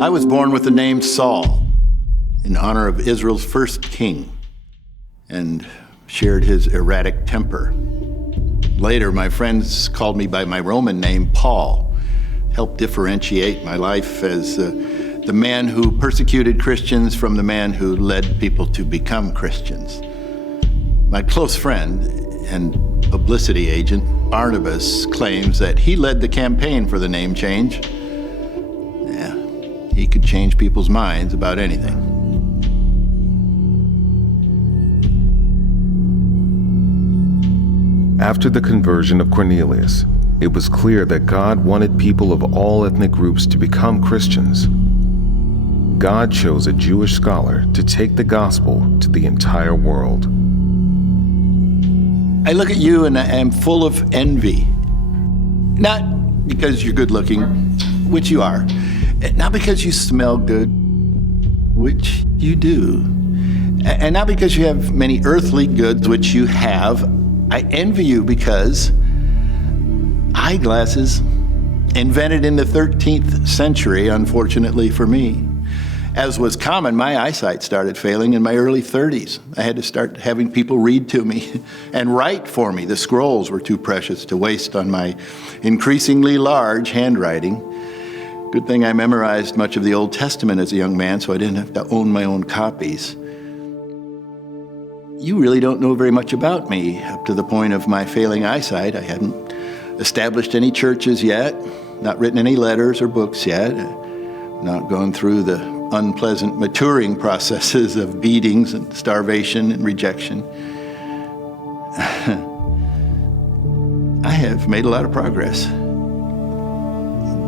I was born with the name Saul in honor of Israel's first king and shared his erratic temper. Later, my friends called me by my Roman name, Paul, helped differentiate my life as the man who persecuted Christians from the man who led people to become Christians. My close friend and publicity agent, Barnabas, claims that he led the campaign for the name change. Yeah, he could change people's minds about anything. After the conversion of Cornelius, it was clear that God wanted people of all ethnic groups to become Christians. God chose a Jewish scholar to take the gospel to the entire world. I look at you and I am full of envy. Not because you're good looking, which you are. Not because you smell good, which you do. And not because you have many earthly goods, which you have. I envy you because eyeglasses, invented in the 13th century, unfortunately for me. As was common, my eyesight started failing in my early 30s. I had to start having people read to me and write for me. The scrolls were too precious to waste on my increasingly large handwriting. Good thing I memorized much of the Old Testament as a young man, so I didn't have to own my own copies. You really don't know very much about me up to the point of my failing eyesight. I hadn't established any churches yet, not written any letters or books yet, not gone through the unpleasant maturing processes of beatings and starvation and rejection. I have made a lot of progress.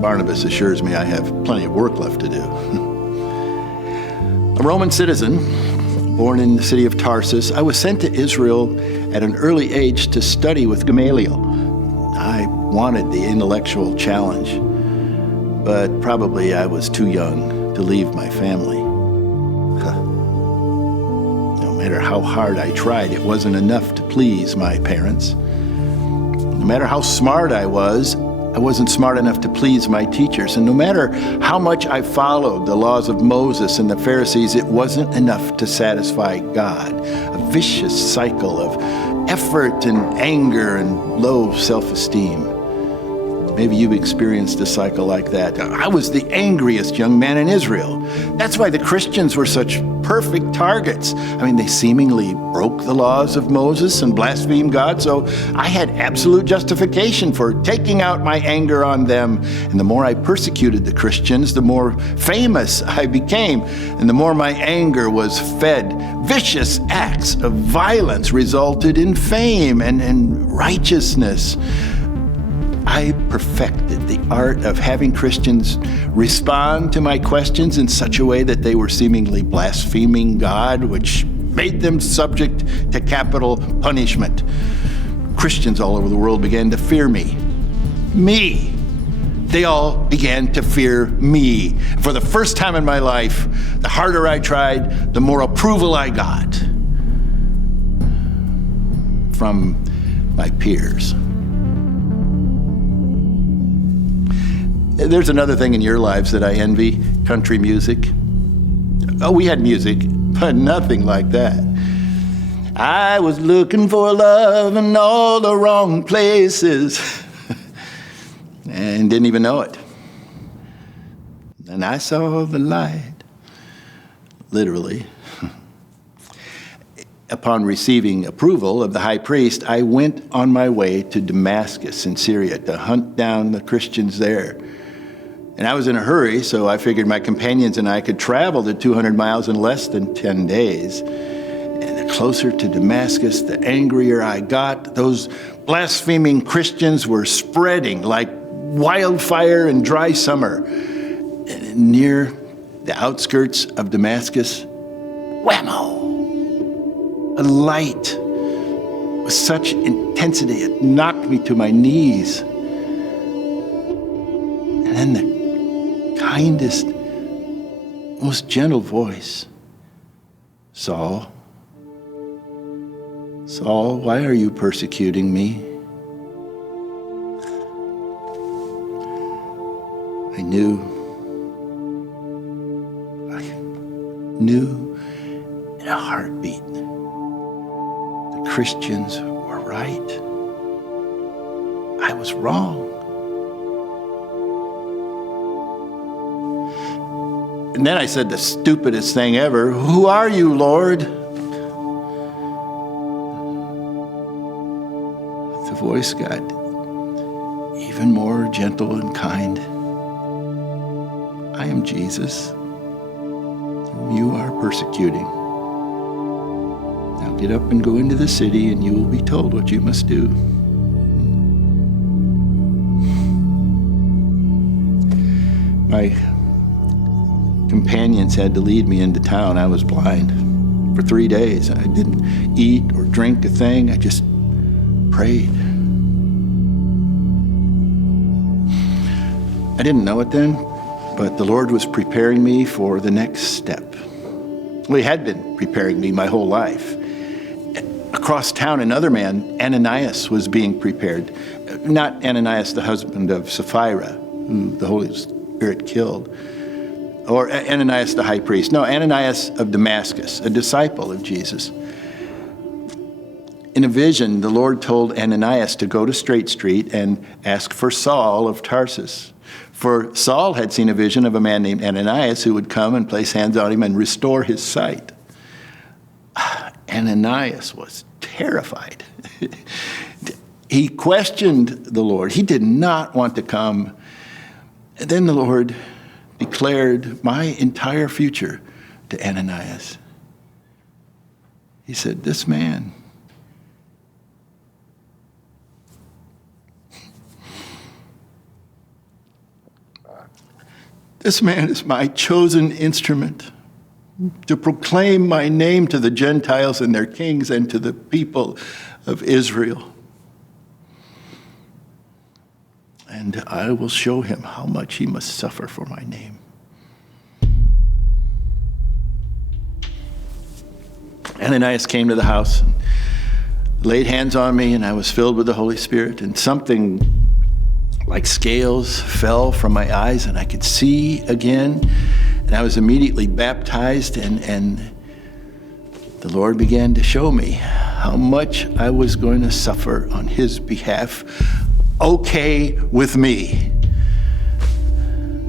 Barnabas assures me I have plenty of work left to do. A Roman citizen, born in the city of Tarsus, I was sent to Israel at an early age to study with Gamaliel. I wanted the intellectual challenge, but probably I was too young to leave my family. No matter how hard I tried, it wasn't enough to please my parents. No matter how smart I wasn't smart enough to please my teachers. And no matter how much I followed the laws of Moses and the Pharisees, it wasn't enough to satisfy God. A vicious cycle of effort and anger and low self-esteem. Maybe you've experienced a cycle like that. I was the angriest young man in Israel. That's why the Christians were such perfect targets. I mean, they seemingly broke the laws of Moses and blasphemed God, so I had absolute justification for taking out my anger on them. And the more I persecuted the Christians, the more famous I became, and the more my anger was fed. Vicious acts of violence resulted in fame and righteousness. I perfected the art of having Christians respond to my questions in such a way that they were seemingly blaspheming God, which made them subject to capital punishment. Christians all over the world began to fear me. Me. They all began to fear me. For the first time in my life, the harder I tried, the more approval I got from my peers. There's another thing in your lives that I envy, country music. Oh, we had music, but nothing like that. I was looking for love in all the wrong places and didn't even know it. And I saw the light, literally. Upon receiving approval of the high priest, I went on my way to Damascus in Syria to hunt down the Christians there. And I was in a hurry, so I figured my companions and I could travel the 200 miles in less than 10 days. And the closer to Damascus, the angrier I got. Those blaspheming Christians were spreading like wildfire in dry summer. And near the outskirts of Damascus, whammo! A light with such intensity, it knocked me to my knees. And then the kindest, most gentle voice. Saul, Saul, why are you persecuting me? I knew knew in a heartbeat the Christians were right. I was wrong. And then I said the stupidest thing ever. Who are you, Lord? The voice got even more gentle and kind. I am Jesus, whom you are persecuting. Now get up and go into the city, and you will be told what you must do. My companions had to lead me into town. I was blind for 3 days. I didn't eat or drink a thing. I just prayed. I didn't know it then, but the Lord was preparing me for the next step. Well, He had been preparing me my whole life. Across town, another man, Ananias, was being prepared. Not Ananias, the husband of Sapphira, who the Holy Spirit killed, or Ananias the high priest. No, Ananias of Damascus, a disciple of Jesus. In a vision, the Lord told Ananias to go to Straight Street and ask for Saul of Tarsus. For Saul had seen a vision of a man named Ananias who would come and place hands on him and restore his sight. Ananias was terrified. He questioned the Lord. He did not want to come. And then the Lord declared my entire future to Ananias. He said, this man is my chosen instrument to proclaim my name to the Gentiles and their kings and to the people of Israel. And I will show him how much he must suffer for my name. Ananias came to the house and laid hands on me, and I was filled with the Holy Spirit, and something like scales fell from my eyes, and I could see again, and I was immediately baptized, and the Lord began to show me how much I was going to suffer on his behalf, okay with me,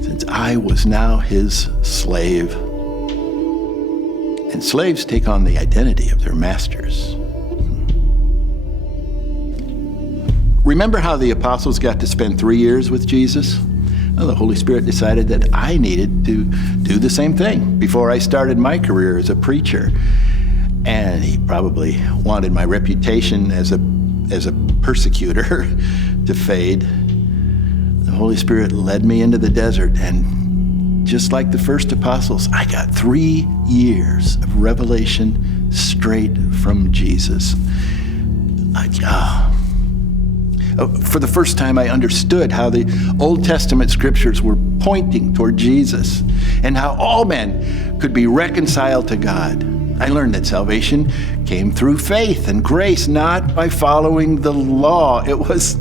since I was now his slave. And slaves take on the identity of their masters. Remember how the apostles got to spend 3 years with Jesus? Well, the Holy Spirit decided that I needed to do the same thing before I started my career as a preacher. And he probably wanted my reputation as a persecutor to fade. The Holy Spirit led me into the desert, and just like the first apostles, I got 3 years of revelation straight from Jesus. For the first time, I understood how the Old Testament scriptures were pointing toward Jesus and how all men could be reconciled to God. I learned that salvation came through faith and grace, not by following the law. It was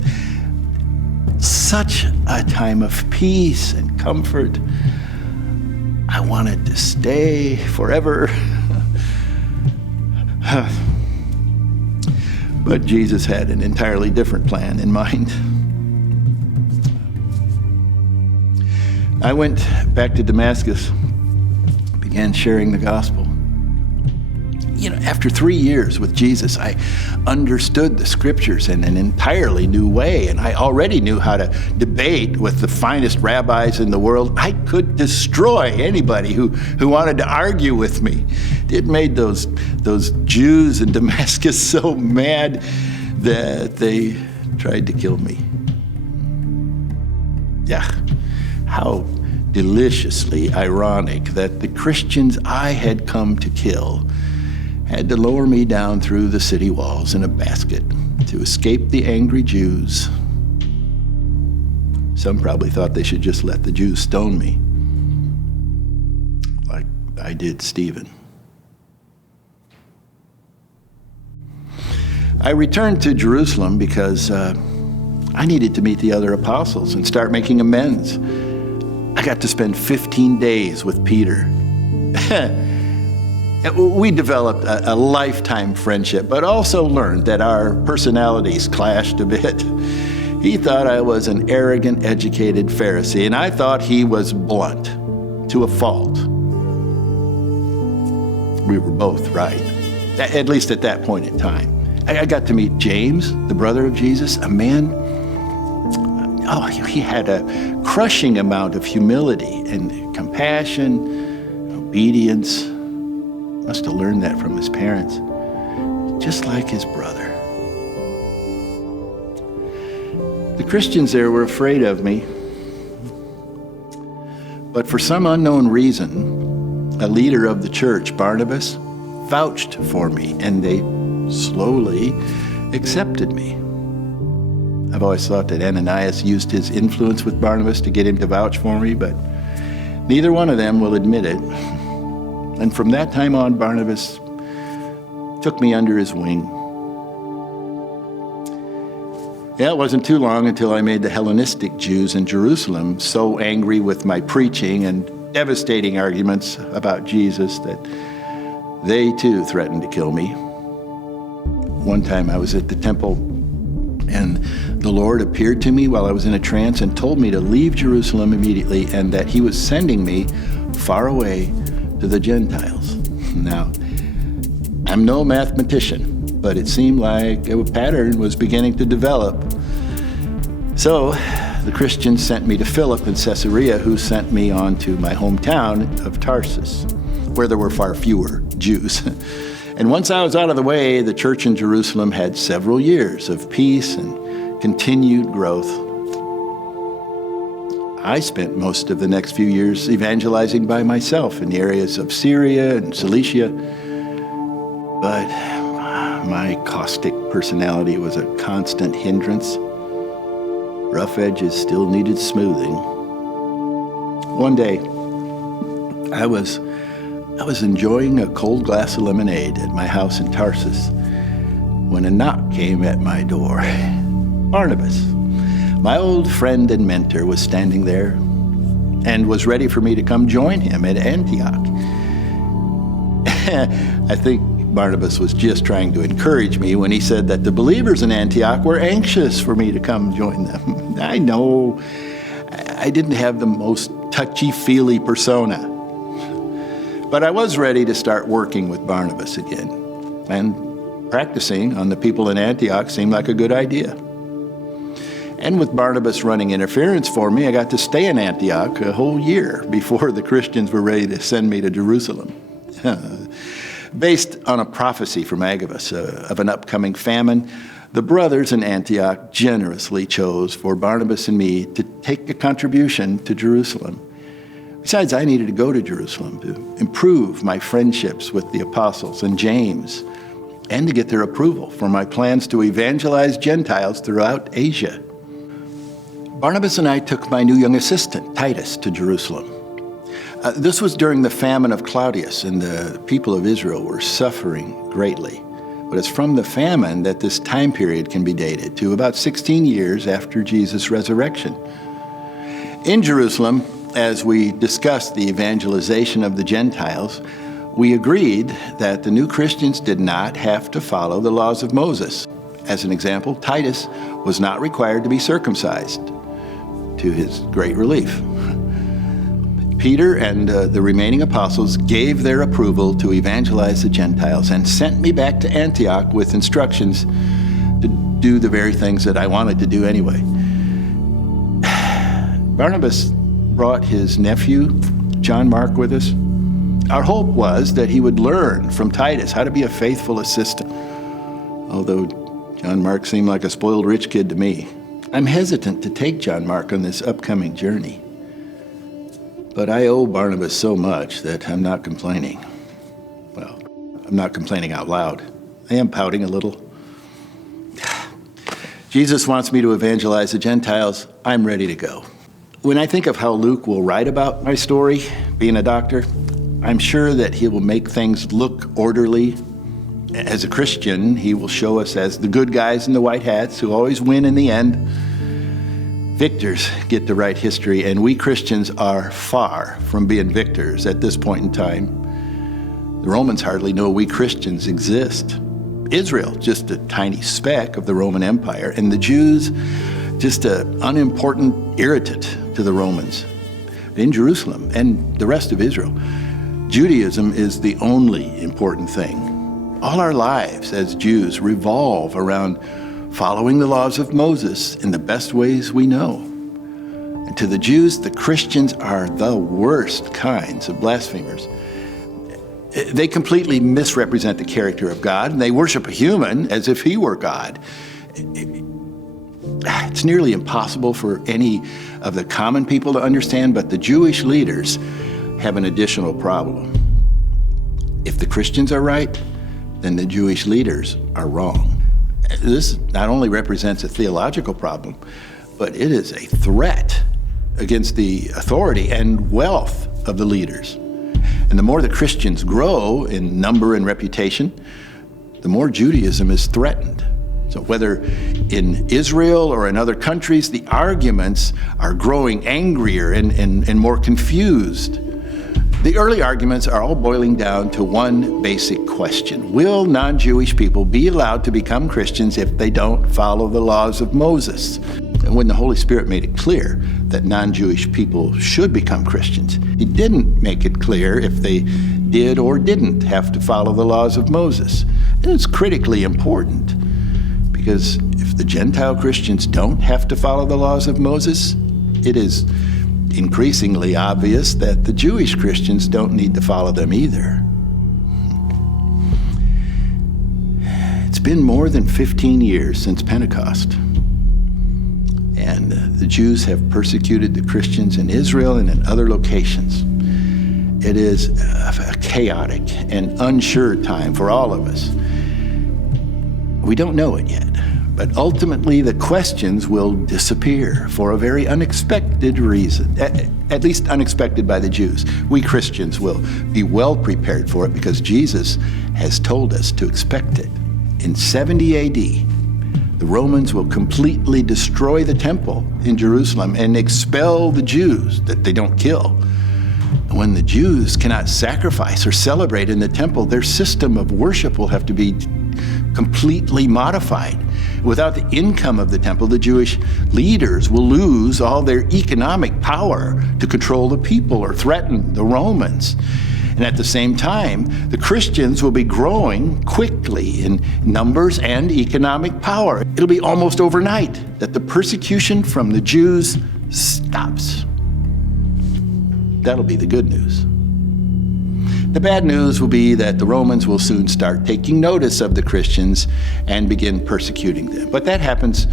such a time of peace and comfort. I wanted to stay forever. But Jesus had an entirely different plan in mind. I went back to Damascus, began sharing the gospel. After 3 years with Jesus, I understood the scriptures in an entirely new way, and I already knew how to debate with the finest rabbis in the world. I could destroy anybody who wanted to argue with me. It made those Jews in Damascus so mad that they tried to kill me. Yeah, how deliciously ironic that the Christians I had come to kill had to lower me down through the city walls in a basket to escape the angry Jews. Some probably thought they should just let the Jews stone me, like I did Stephen. I returned to Jerusalem because I needed to meet the other apostles and start making amends. I got to spend 15 days with Peter. We developed a lifetime friendship, but also learned that our personalities clashed a bit. He thought I was an arrogant, educated Pharisee, and I thought he was blunt to a fault. We were both right, at least at that point in time. I got to meet James, the brother of Jesus, a man, he had a crushing amount of humility and compassion, obedience. Must have learned that from his parents, just like his brother. The Christians there were afraid of me, but for some unknown reason, a leader of the church, Barnabas, vouched for me, and they slowly accepted me. I've always thought that Ananias used his influence with Barnabas to get him to vouch for me, but neither one of them will admit it. And from that time on, Barnabas took me under his wing. Yeah, it wasn't too long until I made the Hellenistic Jews in Jerusalem so angry with my preaching and devastating arguments about Jesus that they too threatened to kill me. One time I was at the temple, and the Lord appeared to me while I was in a trance and told me to leave Jerusalem immediately, and that he was sending me far away to the Gentiles. Now, I'm no mathematician, but it seemed like a pattern was beginning to develop. So the Christians sent me to Philip in Caesarea, who sent me on to my hometown of Tarsus, where there were far fewer Jews. And once I was out of the way, the church in Jerusalem had several years of peace and continued growth. I spent most of the next few years evangelizing by myself in the areas of Syria and Cilicia, but my caustic personality was a constant hindrance. Rough edges still needed smoothing. One day, I was enjoying a cold glass of lemonade at my house in Tarsus when a knock came at my door. Barnabas, my old friend and mentor, was standing there and was ready for me to come join him at Antioch. I think Barnabas was just trying to encourage me when he said that the believers in Antioch were anxious for me to come join them. I know I didn't have the most touchy-feely persona, but I was ready to start working with Barnabas again, and practicing on the people in Antioch seemed like a good idea. And with Barnabas running interference for me, I got to stay in Antioch a whole year before the Christians were ready to send me to Jerusalem. Based on a prophecy from Agabus of an upcoming famine, the brothers in Antioch generously chose for Barnabas and me to take a contribution to Jerusalem. Besides, I needed to go to Jerusalem to improve my friendships with the apostles and James, and to get their approval for my plans to evangelize Gentiles throughout Asia. Barnabas and I took my new young assistant, Titus, to Jerusalem. This was during the famine of Claudius, and the people of Israel were suffering greatly. But it's from the famine that this time period can be dated to about 16 years after Jesus' resurrection. In Jerusalem, as we discussed the evangelization of the Gentiles, we agreed that the new Christians did not have to follow the laws of Moses. As an example, Titus was not required to be circumcised, to his great relief. Peter and the remaining apostles gave their approval to evangelize the Gentiles and sent me back to Antioch with instructions to do the very things that I wanted to do anyway. Barnabas brought his nephew, John Mark, with us. Our hope was that he would learn from Titus how to be a faithful assistant, although John Mark seemed like a spoiled rich kid to me. I'm hesitant to take John Mark on this upcoming journey, but I owe Barnabas so much that I'm not complaining. Well, I'm not complaining out loud. I am pouting a little. Jesus wants me to evangelize the Gentiles. I'm ready to go. When I think of how Luke will write about my story, being a doctor, I'm sure that he will make things look orderly. As a Christian, he will show us as the good guys in the white hats who always win in the end. Victors get to write history, and we Christians are far from being victors at this point in time. The Romans hardly know we Christians exist. Israel, just a tiny speck of the Roman Empire, and the Jews, just an unimportant irritant to the Romans. In Jerusalem and the rest of Israel, Judaism is the only important thing. All our lives as Jews revolve around following the laws of Moses in the best ways we know. And to the Jews, the Christians are the worst kinds of blasphemers. They completely misrepresent the character of God, and they worship a human as if he were God. It's nearly impossible for any of the common people to understand, but the Jewish leaders have an additional problem. If the Christians are right, then the Jewish leaders are wrong. This not only represents a theological problem, but it is a threat against the authority and wealth of the leaders. And the more the Christians grow in number and reputation, the more Judaism is threatened. So whether in Israel or in other countries, the arguments are growing angrier and more confused. The early arguments are all boiling down to one basic question. Will non-Jewish people be allowed to become Christians if they don't follow the laws of Moses? And when the Holy Spirit made it clear that non-Jewish people should become Christians, He didn't make it clear if they did or didn't have to follow the laws of Moses. And it's critically important, because if the Gentile Christians don't have to follow the laws of Moses, it is increasingly obvious that the Jewish Christians don't need to follow them either. It's been more than 15 years since Pentecost. And the Jews have persecuted the Christians in Israel and in other locations. It is a chaotic and unsure time for all of us. We don't know it yet, but ultimately the questions will disappear for a very unexpected reason, at least unexpected by the Jews. We Christians will be well prepared for it because Jesus has told us to expect it. In 70 AD, the Romans will completely destroy the temple in Jerusalem and expel the Jews that they don't kill. When the Jews cannot sacrifice or celebrate in the temple, their system of worship will have to be completely modified. Without the income of the temple, the Jewish leaders will lose all their economic power to control the people or threaten the Romans. And at the same time, the Christians will be growing quickly in numbers and economic power. It'll be almost overnight that the persecution from the Jews stops. That'll be the good news. The bad news will be that the Romans will soon start taking notice of the Christians and begin persecuting them. But that happens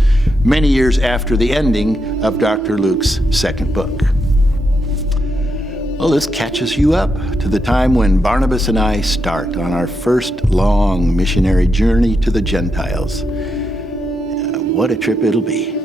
many years after the ending of Dr. Luke's second book. Well, this catches you up to the time when Barnabas and I start on our first long missionary journey to the Gentiles. What a trip it'll be.